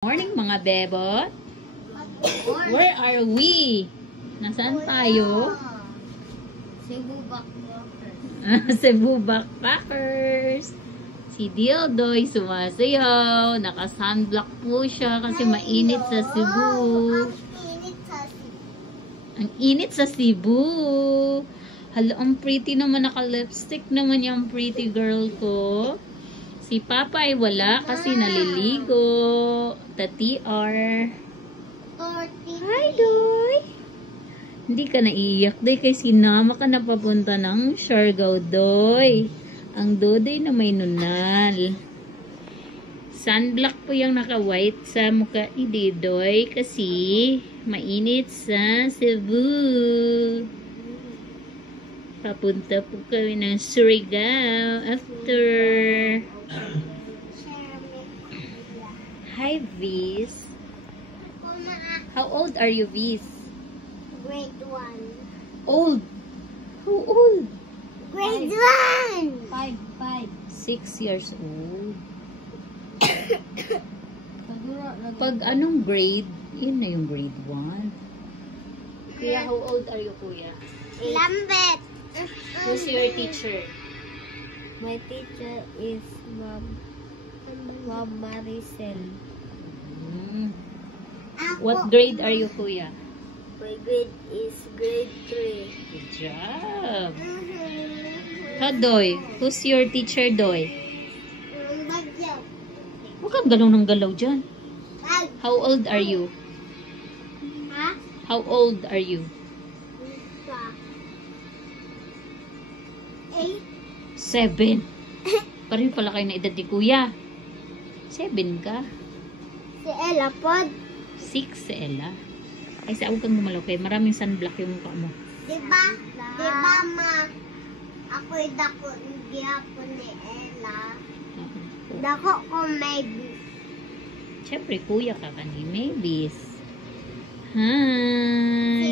Morning mga bebot. Where are we? Nasaan tayo? Cebu Backpackers. Cebu Backpackers. Si Dildoy sumasayaw. Naka-sunblock po siya kasi mainit sa Cebu. Ang init sa Cebu. Hala, ang pretty naman. Naka-lipstick naman yung pretty girl ko. Si Papa ay wala kasi naliligo. TR. Hi, Doy! Hindi ka naiiyak, Doy, kasi sinama ka na papunta ng Siargao, Doy. Ang Dodoy na may nunal. Sunblock po yung naka-white sa mukha ni Didoy kasi mainit sa Cebu. Papunta po kami ng Surigao after. Hi, Viz. How old are you, Viz? Grade 1. Old. How old? Grade 1! 6 years old. Pag anong grade? Yun na yung grade 1. Kuya, how old are you, Kuya? Lambet! Who's your teacher? My teacher is Ma'am Maricel. What grade are you, Kuya? My grade is grade 3. Good job. Doy, who's your teacher, Doy? Bagyo. Huwag kang galaw ng galaw dyan. How old are you? Ha? How old are you? 7. Pareho pala kayo na edad ni Kuya. 7 ka. Si Ella Pod. 6 si Ella. Ay, sa huwag kang gumalaw kayo. Maraming sunblock yung mukha mo. Diba ma? Ako'y dako ng gihapon ni Ella. Dako ko may Siyempre, Kuya ka ka ni Mavis. Hi!